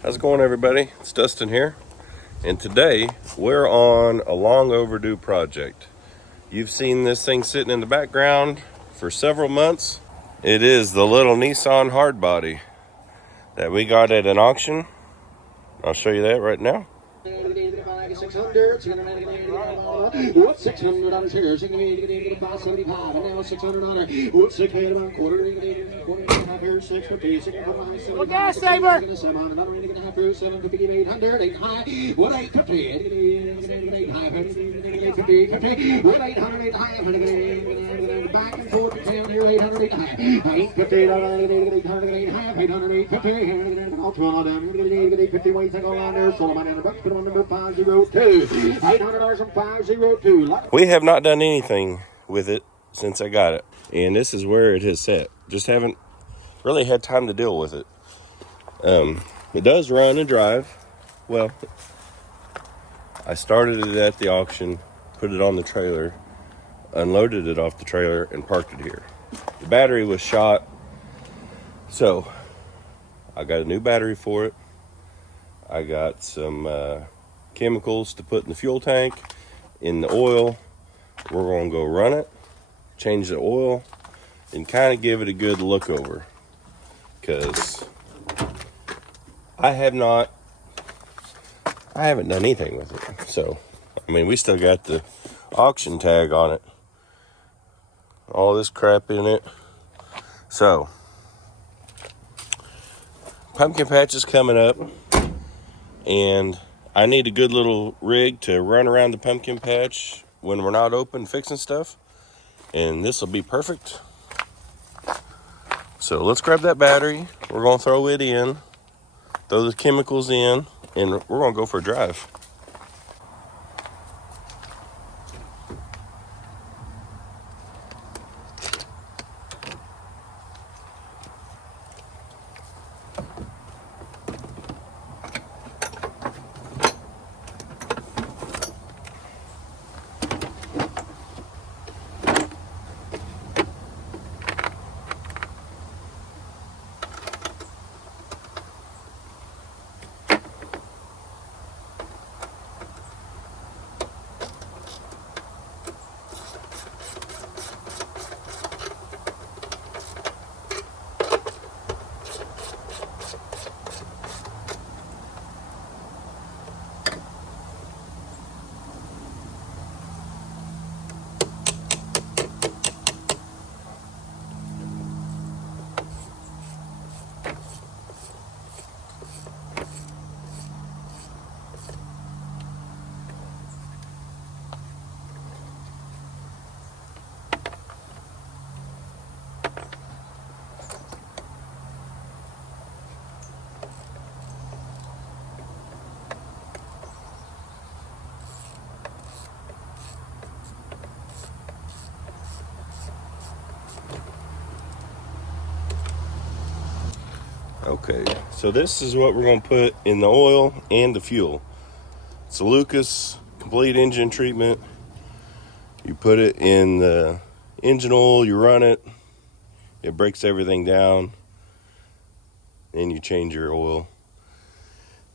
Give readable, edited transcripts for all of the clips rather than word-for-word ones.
How's it going, everybody? It's Dustin here, and today we're on a long overdue project. You've seen this thing sitting in the background for several months. It is the little Nissan Hardbody that we got at an auction. I'll show you that right now. 600, 600 on here, 575, and now 600 on her. What's 600 on quarter, half here, 650, 650, well, gas saver. 750, 800, 8 high, what 850, 8 high, 50, 50, what 800, 8 high, back and forth, 10 here, 800, 8 high, 850, 800, 8 high, 800, 850, all 12 of them, 850, weights I go on there, Solomon in the bucks, put on number 502, $800 from 502. We have not done anything with it since I got it, and this is where it has sat. Just haven't really had time to deal with it. It does run and drive. Well, I started it at the auction, put it on the trailer, unloaded it off the trailer, and parked it here. The battery was shot, so I got a new battery for it. I got some chemicals to put in the fuel tank, in the oil. We're going to go run it, change the oil, and kind of give it a good look over, because I haven't done anything with it. So, I mean, we still got the auction tag on it, all this crap in it. So, pumpkin patch is coming up, and I need a good little rig to run around the pumpkin patch when we're not open fixing stuff, and this will be perfect. So let's grab that battery. We're going to throw it in, throw the chemicals in, and we're going to go for a drive. Okay, so this is what we're going to put in the oil and the fuel. It's a Lucas complete engine treatment. You put it in the engine oil, you run it, it breaks everything down, and you change your oil.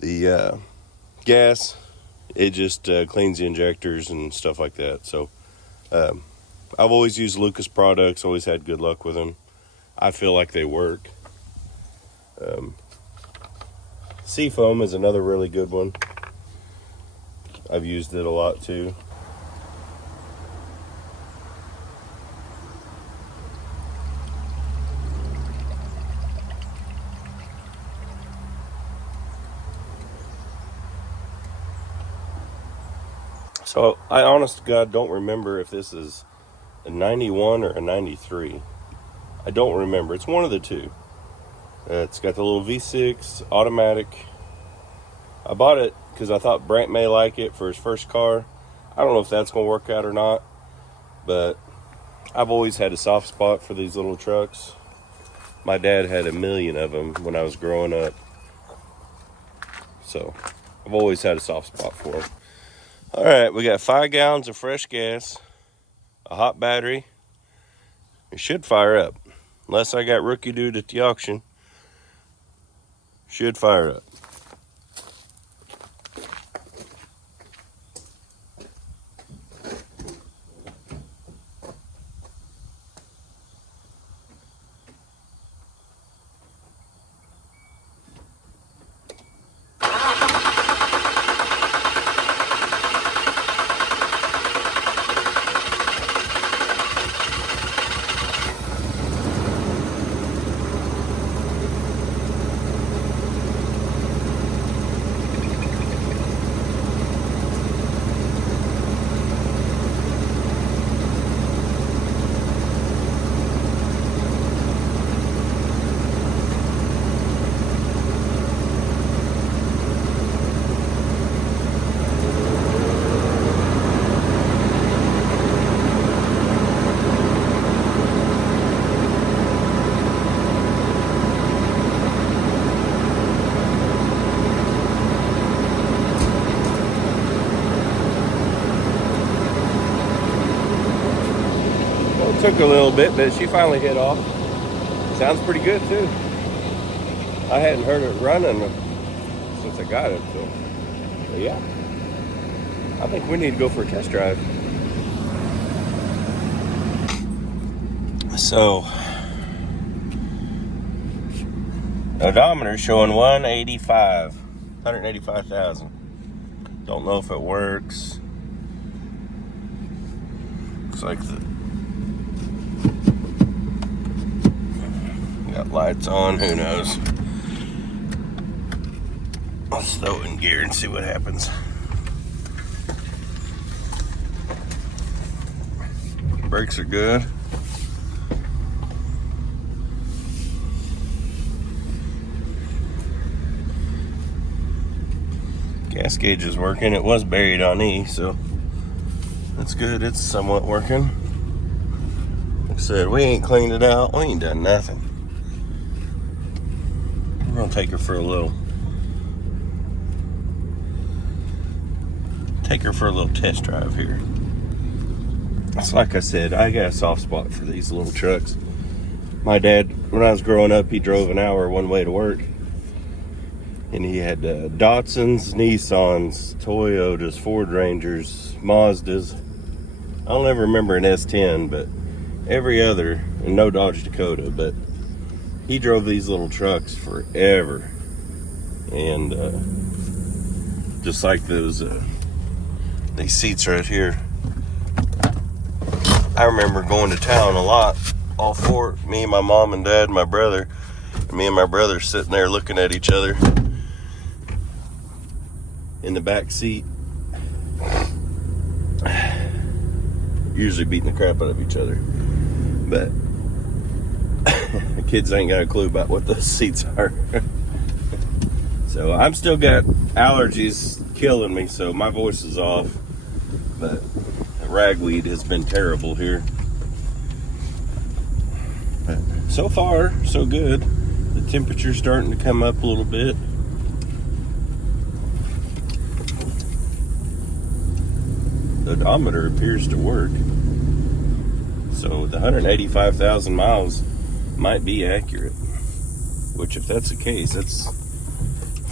The gas, it just cleans the injectors and stuff like that. So I've always used Lucas products, always had good luck with them. I feel like they work. Seafoam is another really good one. I've used it a lot too. So I honest to God don't remember if this is a 91 or a 93. I don't remember. It's one of the two. It's got the little V6 automatic. I bought it because I thought Brent may like it for his first car. I don't know if that's going to work out or not, but I've always had a soft spot for these little trucks. My dad had a million of them when I was growing up, so I've always had a soft spot for them. All right, we got 5 gallons of fresh gas, a hot battery. It should fire up, unless I got rookie dude at the auction. Should fire up. took a little bit, but she finally hit off. Sounds pretty good too. I hadn't heard it running since I got it, so but yeah. I think we need to go for a test drive. So, odometer showing 185,000. Don't know if it works. Looks like got lights on, who knows. Let's throw it in gear and see what happens. Brakes are good. Gas gauge is working. It was buried on E, so that's good. It's somewhat working. Like I said, we ain't cleaned it out. We ain't done nothing. We're gonna take her for a little test drive here. It's like I said, I got a soft spot for these little trucks. My dad, when I was growing up, he drove an hour one way to work. And he had Datsuns, Nissans, Toyotas, Ford Rangers, Mazdas. I don't ever remember an S10, but every other, and no Dodge Dakota, but he drove these little trucks forever. And just like those, these seats right here. I remember going to town a lot, all four, me and my mom and dad and my brother. And me and my brother sitting there looking at each other in the back seat, usually beating the crap out of each other. But the kids ain't got a clue about what those seats are. So I'm still got allergies killing me, so my voice is off. But the ragweed has been terrible here. But so far, so good. The temperature's starting to come up a little bit. The odometer appears to work. So the 185,000 miles might be accurate. Which, if that's the case, that's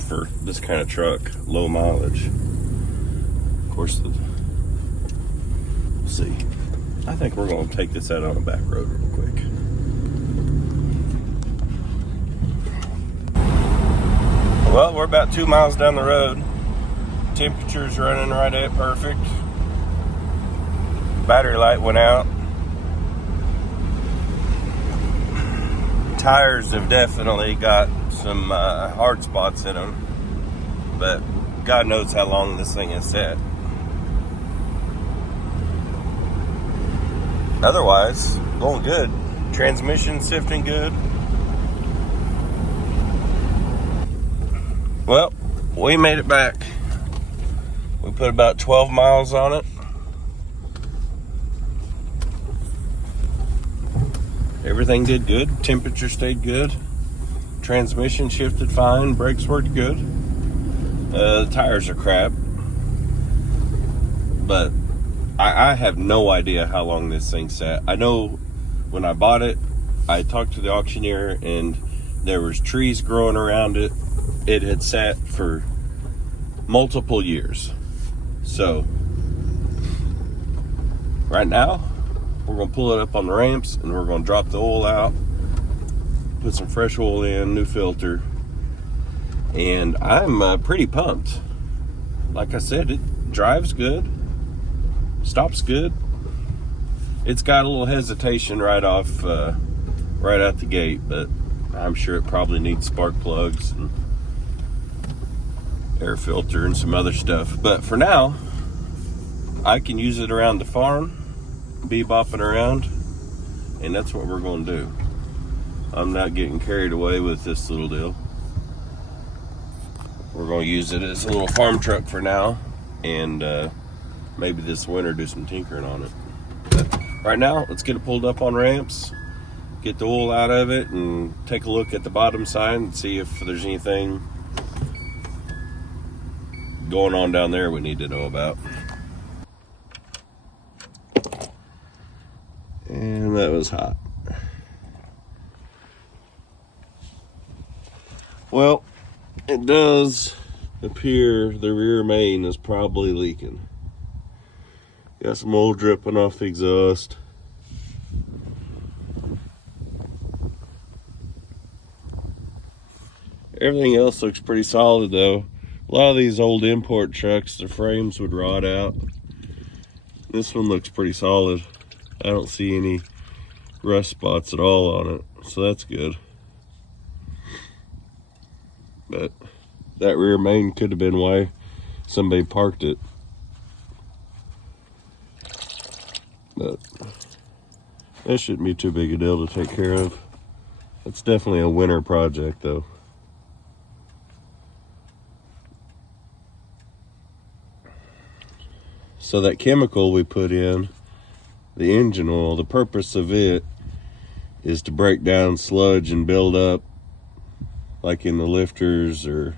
for this kind of truck, low mileage. Of course, we'll see. I think we're going to take this out on a back road real quick. Well, we're about 2 miles down the road. Temperature's running right at perfect. Battery light went out. Tires have definitely got some hard spots in them, but God knows how long this thing is set. Otherwise, going good. Transmission shifting good. Well, we made it back. We put about 12 miles on it. Everything did good. Temperature stayed good. Transmission shifted fine. Brakes worked good. The tires are crap. But I have no idea how long this thing sat. I know when I bought it, I talked to the auctioneer and there was trees growing around it. It had sat for multiple years. So right now, we're going to pull it up on the ramps and we're going to drop the oil out, put some fresh oil in, new filter, and I'm pretty pumped. Like I said, it drives good, stops good. It's got a little hesitation right out the gate, but I'm sure it probably needs spark plugs and air filter and some other stuff. But for now, I can use it around the farm, be bopping around, and that's what we're going to do. I'm not getting carried away with this little deal. We're going to use it as a little farm truck for now, and maybe this winter do some tinkering on it. But right now, let's get it pulled up on ramps, get the oil out of it, and take a look at the bottom side and see if there's anything going on down there we need to know about. And And that was hot. Well, it does appear the rear main is probably leaking. Got some oil dripping off the exhaust. Everything else looks pretty solid though. A lot of these old import trucks, the frames would rot out. This one looks pretty solid. I don't see any rust spots at all on it, so that's good. But that rear main could have been why somebody parked it. But that shouldn't be too big a deal to take care of. It's definitely a winter project though. So that chemical we put in, the engine oil, the purpose of it is to break down sludge and build up, like in the lifters or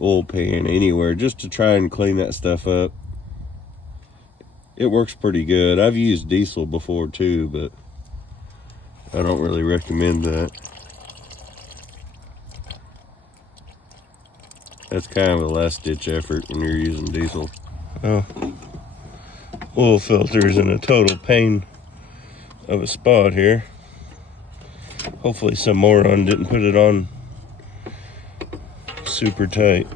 oil pan, anywhere, just to try and clean that stuff up. It works pretty good. I've used diesel before too, but I don't really recommend that. That's kind of a last-ditch effort when you're using diesel. Oh, oil filter's in a total pain of a spot here. Hopefully some moron didn't put it on super tight.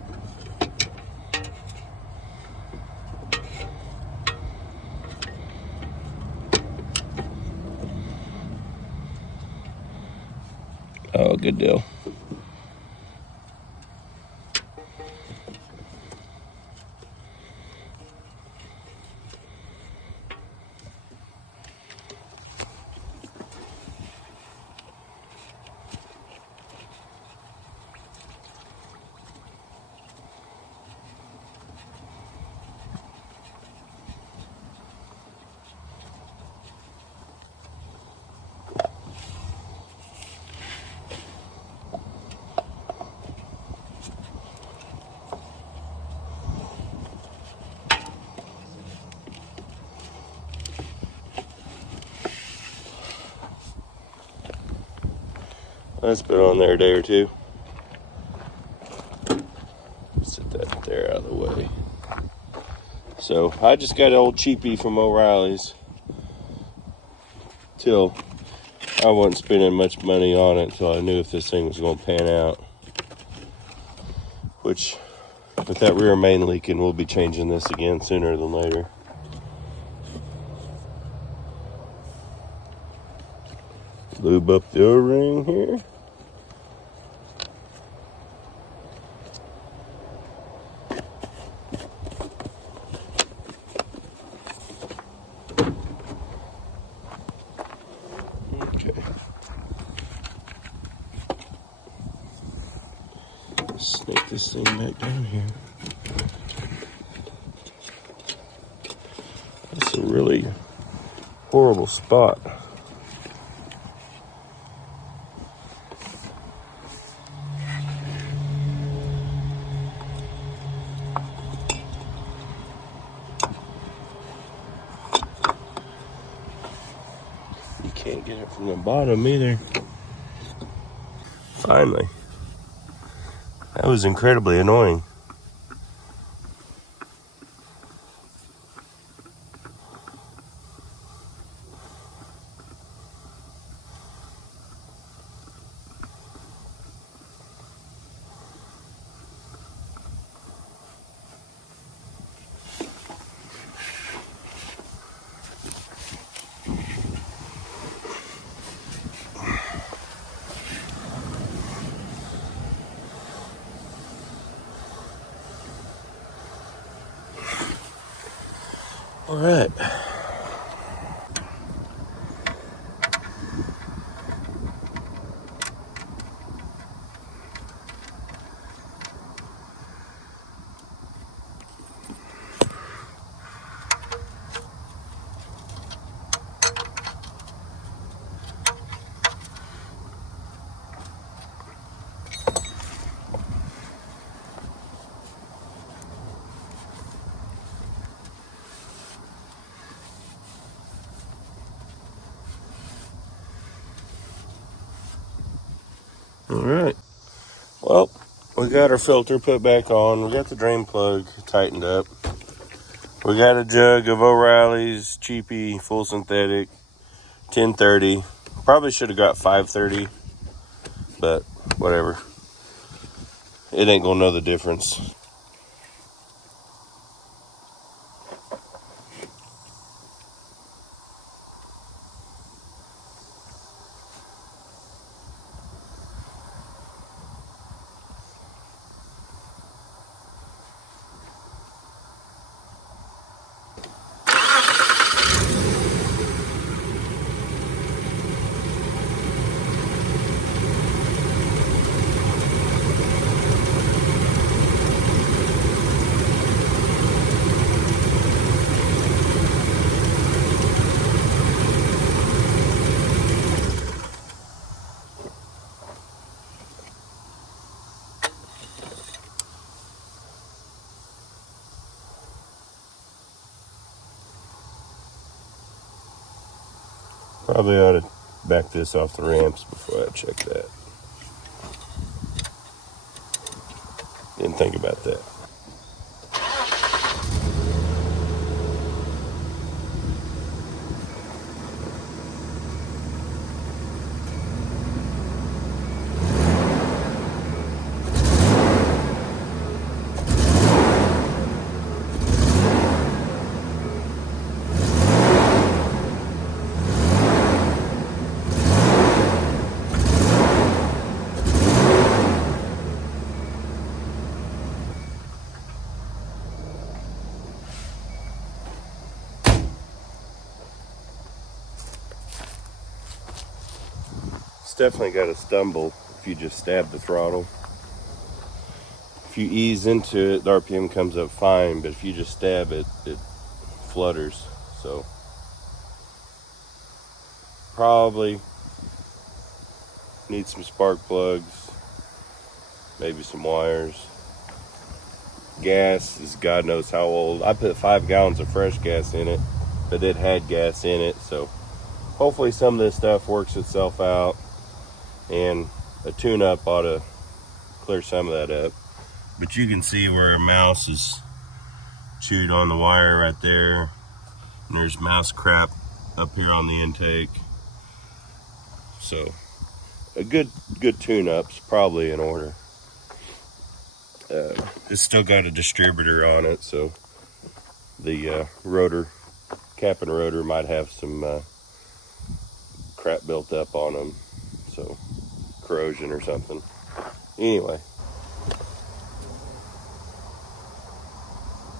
Oh, good deal. That's been on there a day or two. Set that there out of the way. So I just got an old cheapie from O'Reilly's. Till I wasn't spending much money on it until I knew if this thing was going to pan out. Which, with that rear main leaking, we'll be changing this again sooner than later. Lube up the O-ring here. Okay. Snake this thing back down here. That's a really horrible spot. Can't get it from the bottom either. Finally. That was incredibly annoying. All right. We got our filter put back on. We got the drain plug tightened up. We got a jug of O'Reilly's cheapy full synthetic 1030. Probably should have got 530, but whatever. It ain't gonna know the difference. Probably ought to back this off the ramps before I check that. Didn't think about that. It's definitely got to stumble if you just stab the throttle. If you ease into it, the RPM comes up fine, but if you just stab it, it flutters. So probably need some spark plugs, maybe some wires. Gas is God knows how old. I put 5 gallons of fresh gas in it, but it had gas in it, so hopefully some of this stuff works itself out, and a tune-up ought to clear some of that up. But you can see where a mouse is chewed on the wire right there, and there's mouse crap up here on the intake. So a good tune-up's probably in order. It's still got a distributor on it, so the rotor, cap and rotor might have some crap built up on them, so corrosion or something. Anyway,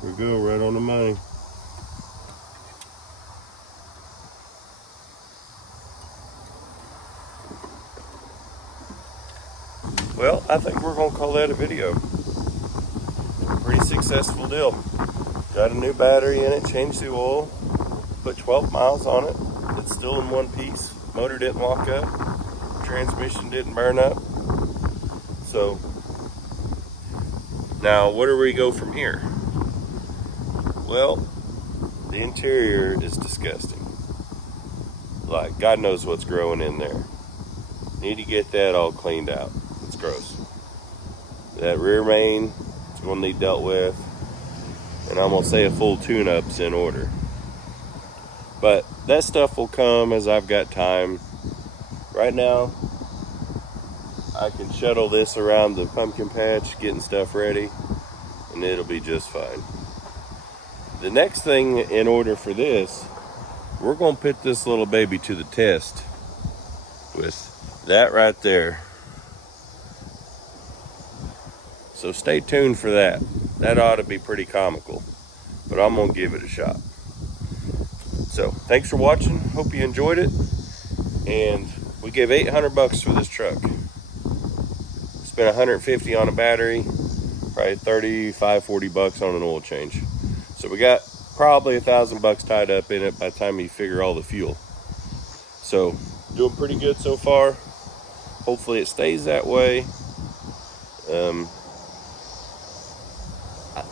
here we go, right on the money. Well, I think we're gonna call that a video. Pretty successful deal. Got a new battery in it, changed the oil, put 12 miles on it. It's still in one piece. Motor didn't walk up, transmission didn't burn up. So now where do we go from here? Well, the interior is disgusting. Like, God knows what's growing in there. Need to get that all cleaned out. It's gross. That rear main is going to need dealt with, and I'm going to say a full tune-up's in order. But that stuff will come as I've got time. Right now, I can shuttle this around the pumpkin patch, getting stuff ready, and it'll be just fine. The next thing in order for this, we're going to put this little baby to the test with that right there. So stay tuned for that. That ought to be pretty comical, but I'm going to give it a shot. So thanks for watching. Hope you enjoyed it. And we gave $800 for this truck. Spent $150 on a battery, probably $35-40 on an oil change. So we got probably $1,000 tied up in it by the time you figure all the fuel. So doing pretty good so far. Hopefully it stays that way.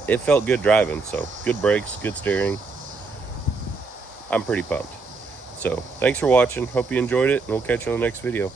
It felt good driving, so good brakes, good steering. I'm pretty pumped. So thanks for watching. Hope you enjoyed it, and we'll catch you on the next video.